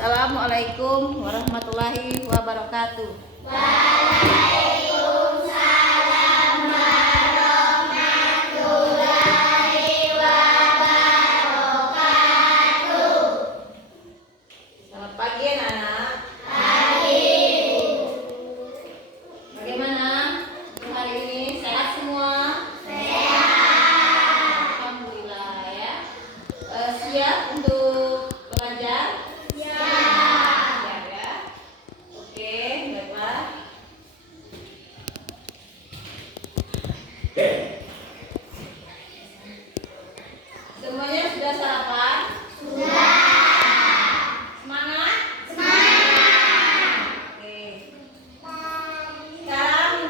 Assalamualaikum warahmatullahi wabarakatuh. Waalaikumsalam warahmatullahi wabarakatuh. Selamat pagi anak-anak. Pagi. Bagaimana hari ini? Sehat semua? Sehat. Alhamdulillah ya. Siap untuk belajar? Siap ya. Oke, baiklah. Semuanya sudah sarapan? Sudah. Semangat? Semangat. Oke. Sekarang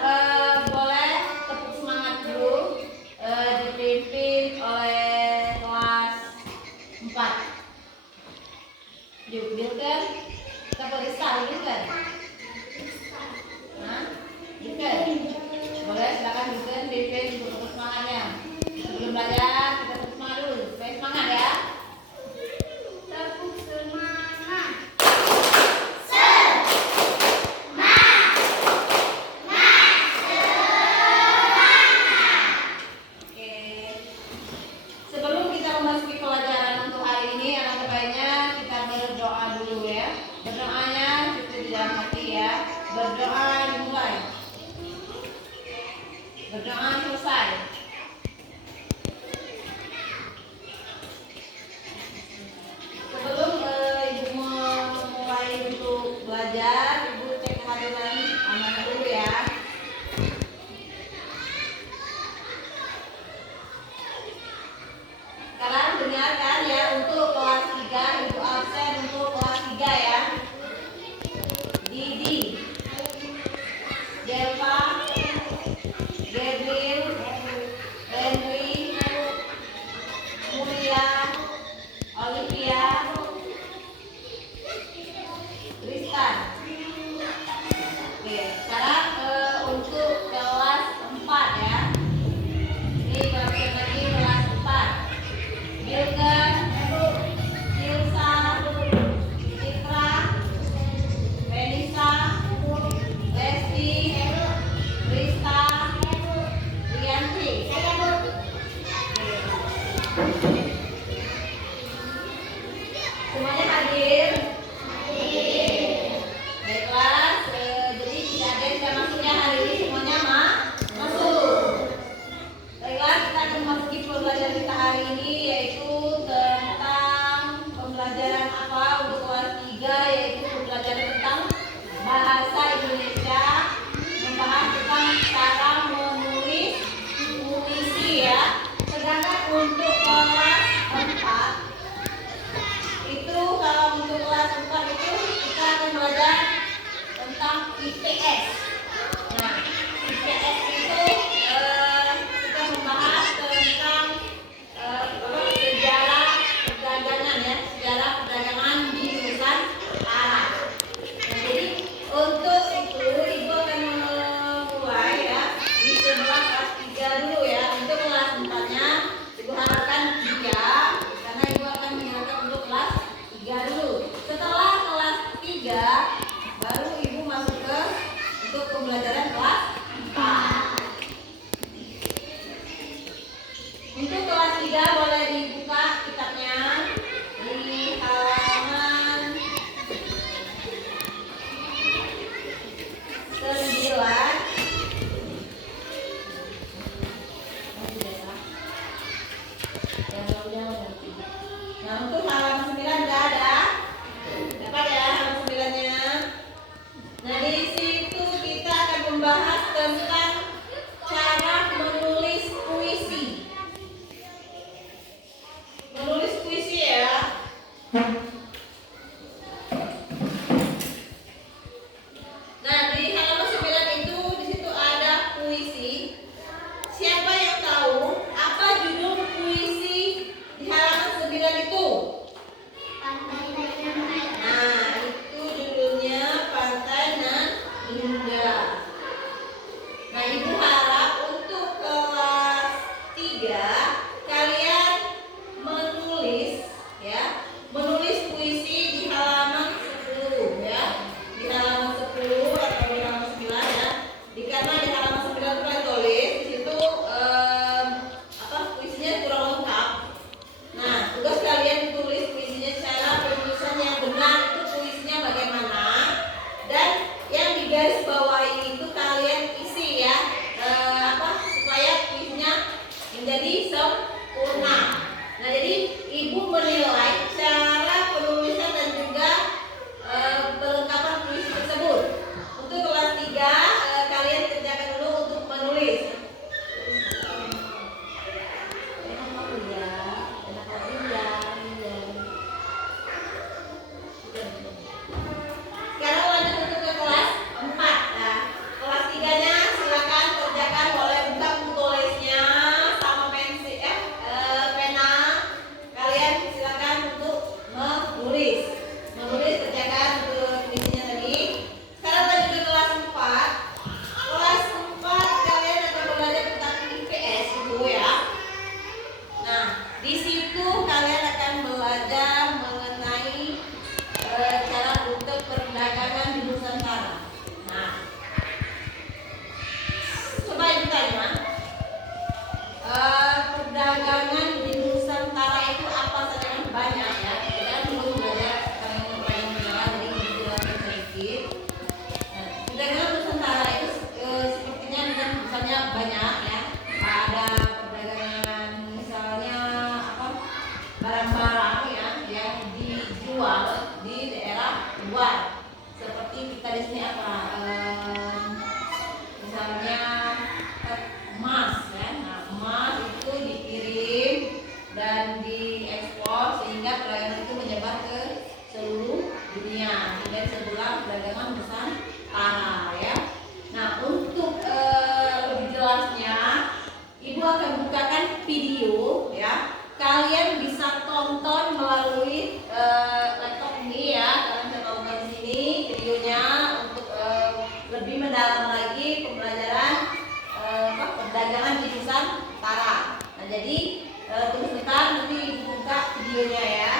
boleh tepuk semangat dulu, dipimpin oleh kelas 4. Yuk, Bilken. Kita periksa Bilken. Hah? Bilken. Boleh, silakan Bilken pimpin untuk tepuk semangatnya. Sebelum belajar, kita tepuk semangat dulu. Supaya semangat ya. Tepuk semangat. Oke. Sebelum kita memasuki pelajaran untuk hari ini, alangkah baiknya kita berdoa dulu ya. Berdoanya kita di dalam hati ya. Berdoa dimulai. Berdoa selesai. Sebelum ibu memulai untuk belajar, ibu cek kehadiran anak dulu ya. Sekarang dengarkan ya, untuk kelas 3 ibu absen untuk kelas 3 ya. Didi, Deva, Gabriel, Henry, Mulia, Olivia, Tristan. Oke, sekarang untuk kelas 4 ya. Ini bagian lagi kelas 4. Bilken, Silsa, Citra, Renisa, Lesti, Rista, Rianti. Semuanya hadir? Baiklah, jadi tidak ada yang tidak masuknya hari ini, semuanya masuk. Baiklah, kita akan memasuki pembelajaran kita hari ini, yaitu tentang pembelajaran apa untuk kelas 3, yaitu pembelajaran tentang bahasa Indonesia, membahas tentang cara menulis puisi ya. Sedangkan untuk kelas 4 itu, kalau untuk kelas 4 itu kita akan belajar tentang IPS. Nah, IPS itu kita membahas tentang sejarah perdagangan ya, sejarah perdagangan di Nusantara. Nah, jadi untuk itu ibu akan memulai ya di sebelah kelas 3 dulu ya. Untuk kelas 4-nya ibu harapkan dia, karena ibu akan mengingatkan untuk kelas 3 dulu. Setelah kelas 3 baru ibu masuk ke untuk pembelajaran kelas 4. Untuk kelas 3 boleh dibuka kitabnya di halaman 9. Nah, untuk halaman 9 nggak ada. Dapat ya halaman 9-nya. Nah, di situ kita akan membahas tentang cara menulis puisi. Menulis puisi ya. Nah, di halaman 9 itu di situ ada puisi. Siapa yang tahu apa judul puisi di halaman 9 itu? Nah, itu judulnya Pantai Nan Indah. Nah, ibu harap untuk kelas 3 kalian menulis ya, menulis Nusantara ya. Nah, untuk lebih jelasnya, Ibu akan bukakan video ya. Kalian bisa tonton melalui laptop ini ya. Kalian bisa tonton di sini videonya untuk lebih mendalam lagi pembelajaran perdagangan di Nusantara. Nah, jadi tunggu sebentar, nanti Ibu buka videonya ya.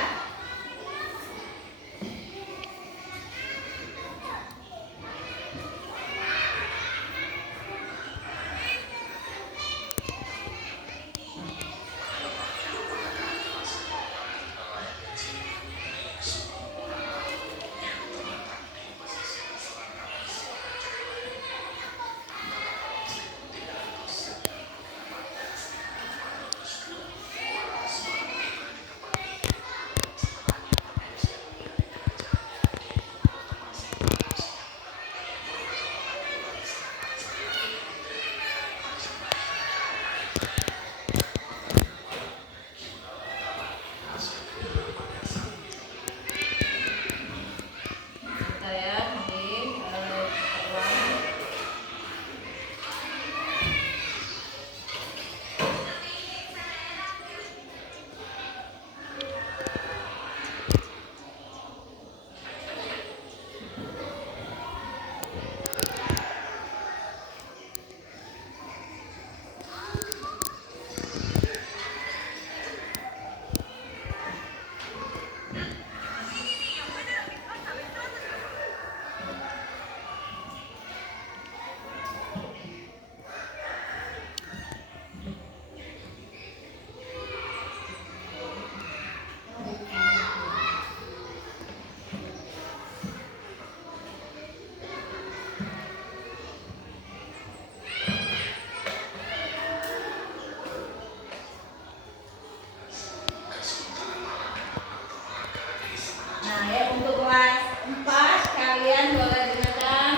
Nah ya, untuk kelas 4 kalian boleh dengarkan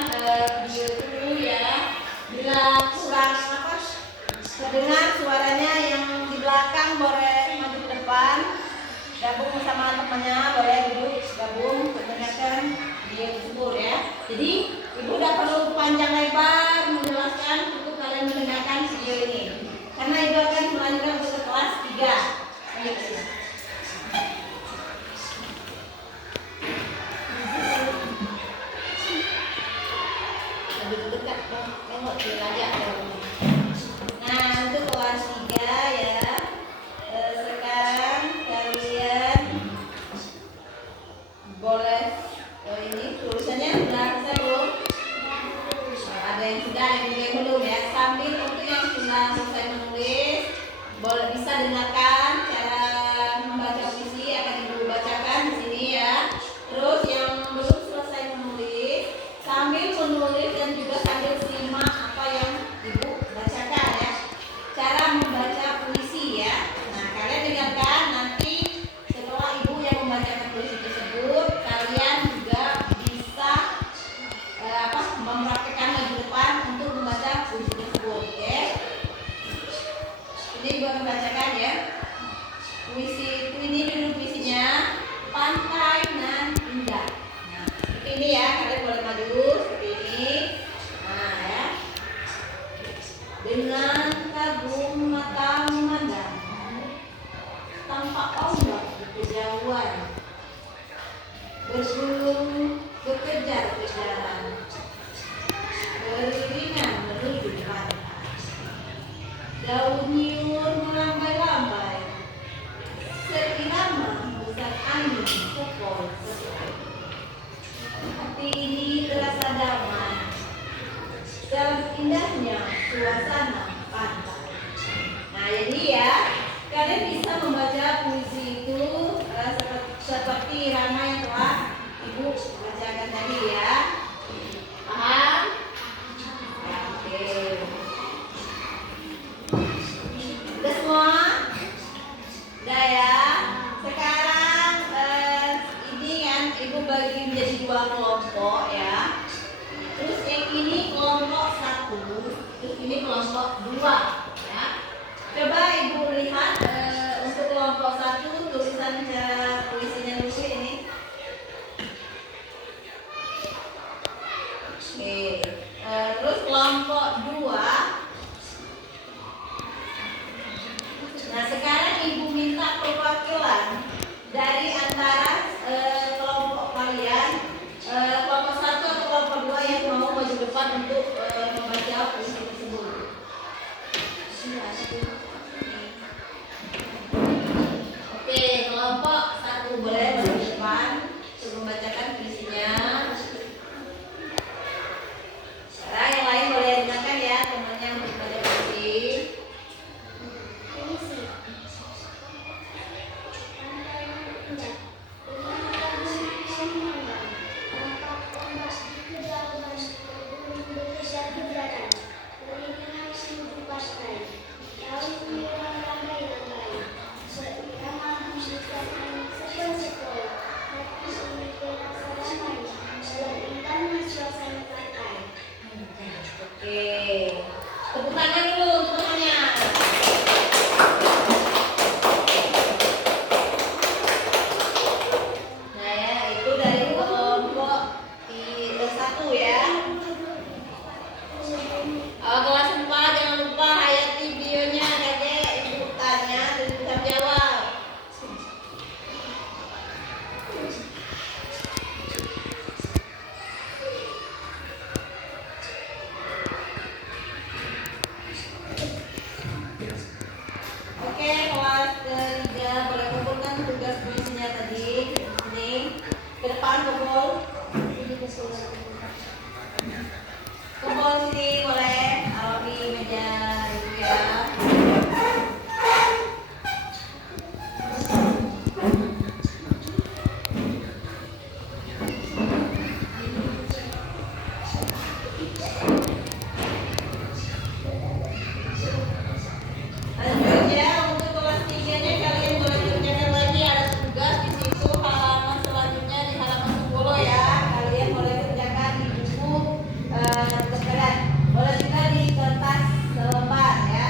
video dulu ya. Bila kurang terdengar suaranya yang di belakang, boleh maju ke depan, gabung sama temannya, boleh duduk gabung mendengarkan video tersebut ya. Jadi Ibu udah perlu panjang lebar menjelaskan untuk kalian mendengarkan video ini, karena Ibu akan melanjutkan untuk kelas 3. Ayo ke sini. Nah, untuk kelas 3 ya. Sekarang kalian boleh ini tulisannya sudah selesai belum? Ada yang sudah, ada yang belum ya. Sambil untuk yang sudah selesai menulis, boleh bisa dengarkan cara membaca puisi, akan Ibu bacakan di sini ya. Terus yang belum selesai menulis, sambil menulis dan juga sambil simak apa yang Ibu bacakan ya. Cara membaca puisi ya. Nah, kalian dengarkan, nanti setelah Ibu yang membacakan puisi tersebut, kalian juga bisa mempraktikkan lagi depan untuk membaca puisi tersebut ya. Ini Ibu akan bacakan ya. Puisi itu, ini judul puisinya Pantai Nan Indah. Nah, ini ya, kalian boleh maju seperti ini. Nah ya. Dengan kagum mata memandang, tampak ombak berkejauhan, bergulung berkejar-kejaran, beriringan menuju pantai. Daun nyur melambai-lambai, seirama hembusan angin sepoi-sepoi. Hati ini terasa damai dalam indahnya suasana pantai. Nah, jadi ya, kalian bisa membaca puisi itu seperti Rama yang telah Ibu bacakan tadi ya. Paham? Ya, oke. Udah semua? Udah ya. Sekarang ini kan Ibu bagi menjadi 2 kelompok ya. Terus yang ini kelompok 1, terus ini kelompok 2 ya. Coba Ibu lihat untuk kelompok 1 tulisan puisinya dulu ini. Oke. Oke, kelompok 1 boleh berdiri di depan untuk membacakan puisinya. Sekarang yang lain boleh dengarkan ya temannya untuk baca puisi. Oke, tepuk tangan dulu untuk temannya. Nah ya, itu dari kelompok 1 ya. Kelas 4 jangan lupa hayati videonya, Dek. Ibu tanya dan bisa jawab. Oke, kelas ke-3 boleh kumpulkan tugas puisinya tadi. Ini ke depan kumpul. Kumpul sini boleh, taruh di meja itu ya. Lanjut ya, untuk kelas 3-nya kalian boleh kerjakan lagi, ada tugas di situ halaman selanjutnya di halaman 10 ya. Kalian boleh kerjakan di buku tugas kalian. Boleh juga di kertas selembar ya.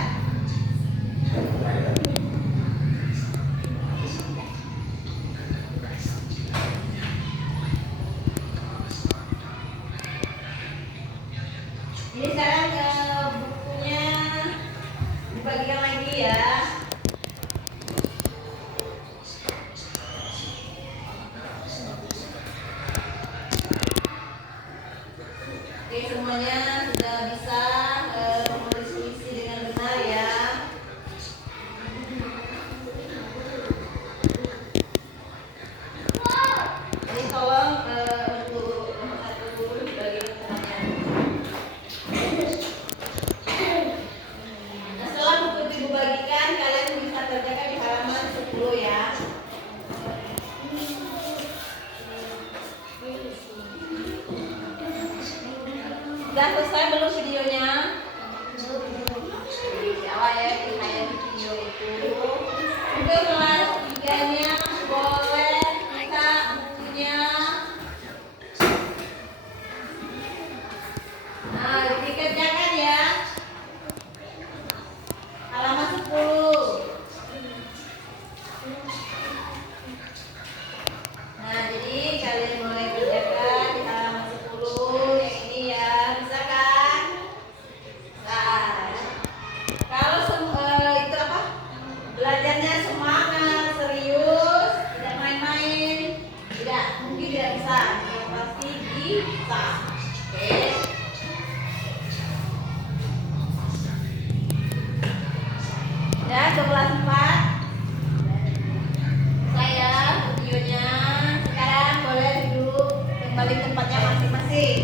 Ini sekarang bukunya dibagikan lagi ya. Oke, semuanya sudah bisa menulis puisi dengan benar ya. Ini tolong untuk nomor 1 dibagi ke temannya. Nah, setelah buku itu ibu bagikan, kalian bisa kerjakan di halaman 10 ya. Sudah selesai belum videonya? Siapa ya yang di video itu? Untuk kelas 3-nya boleh kita bukunya. Nah, dikerjakan ya. Halaman 10. Nah, jadi kalian mulai kerjakan di halaman 10 yang ini ya, bisa kan? Nah, kalau itu apa? Belajarnya semangat, serius, tidak main-main, tidak mungkin tidak bisa, yang pasti bisa. Oke. Ya, ke kelas 4. Saya videonya sekarang boleh duduk kembali ke tempatnya masing-masing.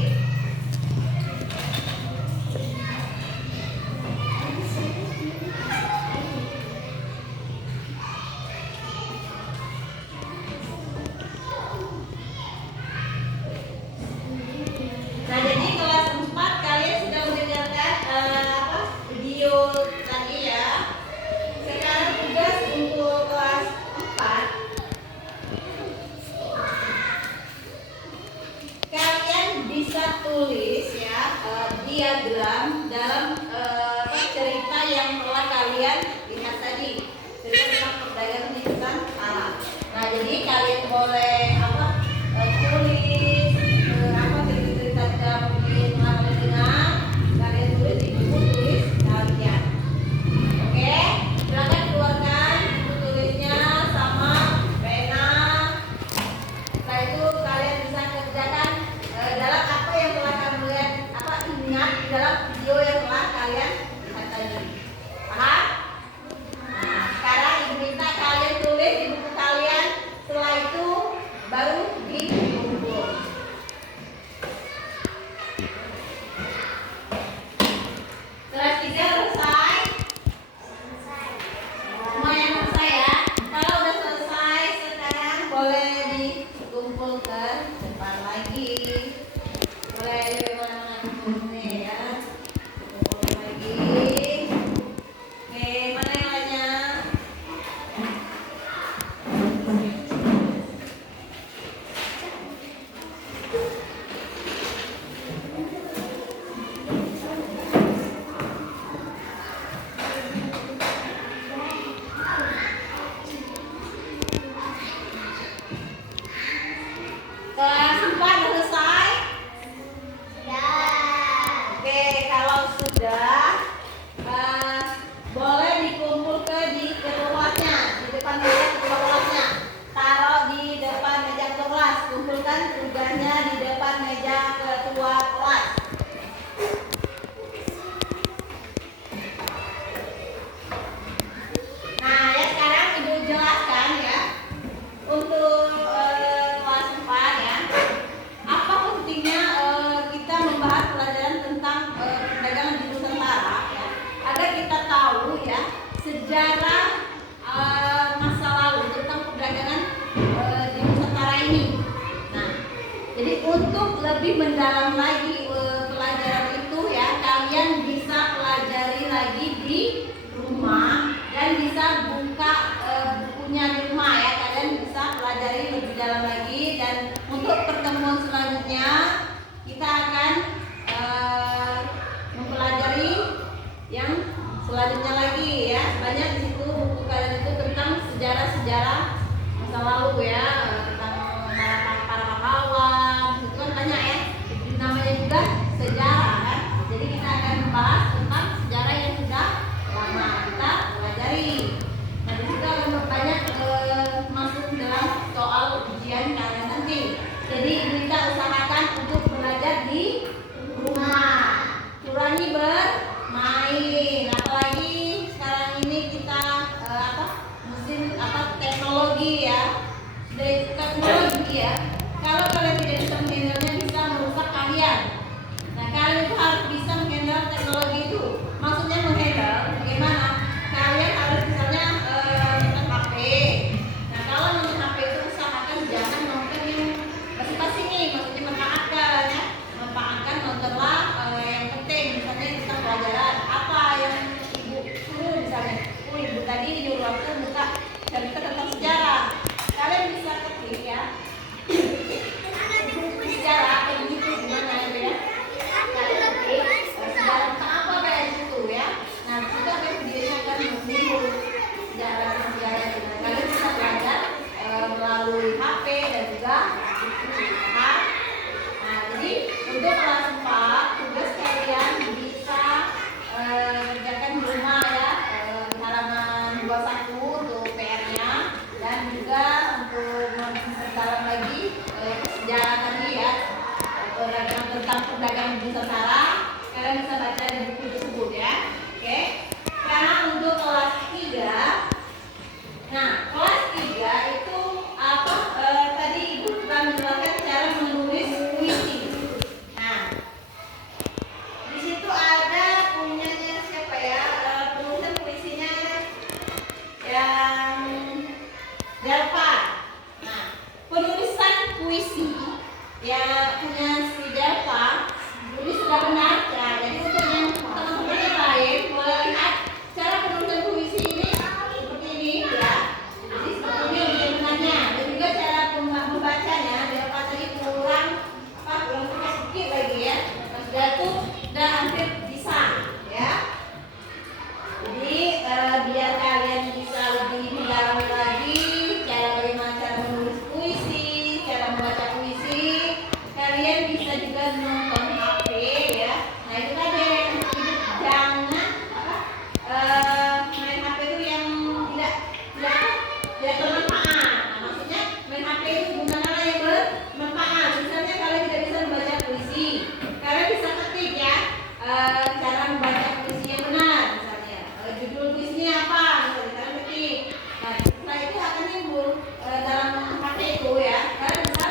Nah, jadi kelas 4 kalian sudah mendengarkan video tadi ya. Sekarang tugas untuk kelas 4. lebih mendalam lagi pelajaran itu ya, kalian bisa pelajari lagi di rumah dan bisa buka bukunya di rumah ya, kalian bisa pelajari lebih dalam lagi. Dan untuk pertemuan selanjutnya kita akan mempelajari yang selanjutnya lagi ya. Banyak di situ buku kalian itu tentang sejarah-sejarah masa lalu ya, tentang para pahlawan, itu kan banyak ya. Namanya juga sejarah kan. Jadi kita akan membahas tentang sejarah yang sudah lama kita pelajari. Nah, di situ akan banyak masuk dalam soal ujian kalian nanti. Jadi kita usahakan untuk belajar di rumah, kurangi bermain. Apalagi sekarang ini kita teknologi ya, teknologi ya. Kalau kalian tidak bisa menghandle-nya, bisa merusak kalian. Nah, kalian itu harus bisa menghandle teknologi itu. Maksudnya menghandle bagaimana? Kalian harus misalnya nonton HP. Nah, kalau nonton HP itu usahakan jangan nonton yang basi-basi nih, maksudnya manfaatkan ya. Manfaatkan, nontonlah yang penting, misalnya tentang pelajaran apa yang ibu suruh misalnya. Ibu tadi nyuruh aku buka cerita tentang sejarah. Kalian bisa ketik ya. Sejarah kayak gitu gimana ya? Kalian ketik sejarah tentang apa kayak gitu ya. Nah, itu akan videonya akan muncul sejarah. Kalian bisa belajar melalui HP dan juga buku. Nah, jadi untuk kelas 4 tugas kalian bisa kerjakan di rumah ya, di halaman 21 untuk PR-nya, dan juga untuk memperdalam lagi sejarah tadi ya, tentang perdagangan di Nusantara. Kalian bisa baca di buku tersebut ya. Oke. Sekarang untuk kelas 3. Nah, kelas 3 itu apa? Tadi Ibu telah menjelaskan cara menulis puisi. Nah, di situ ada punyanya siapa ya? Penulisan puisinya yang Delva. Nah, penulisan puisi ya punya si Delva ini sudah benar ya. Jadi untuk yang teman-teman yang lain boleh lihat cara penulisan puisi ini seperti ini ya. Jadi seperti ini untuk benarnya, dan juga cara membacanya. Delva tadi kurang sedikit lagi ya. Nah, sudah tuh udah hampir bisa ya. Jadi biar kalian bisa lebih mendalami lagi cara bagaimana cara menulis puisi, cara membaca puisi, kalian bisa juga nonton HP ya. Nah, itu tadi jangan main HP itu yang tidak bermanfaat. Nah, maksudnya main HP itu gunakanlah yang bermanfaat. Misalnya kalian tidak bisa membaca puisi, kalian bisa ketik ya cara membaca puisi yang benar. Misalnya judul puisinya apa, misalnya kalian ketik. Nah, setelah itu akan timbul dalam HP itu ya, kalian bisa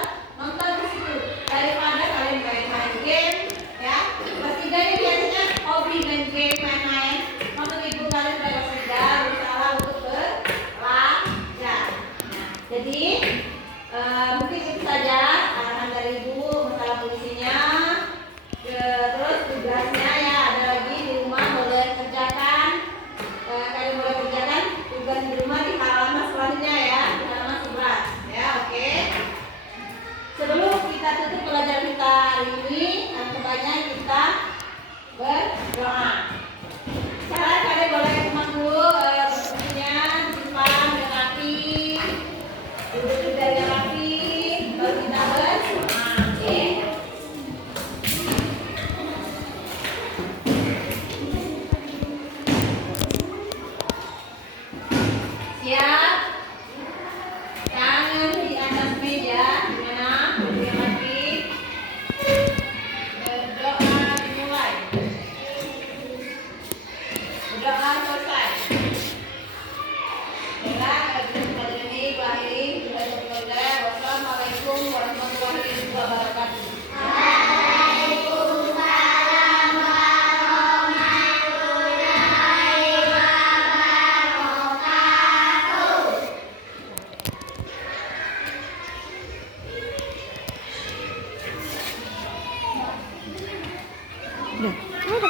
Udah. Oh,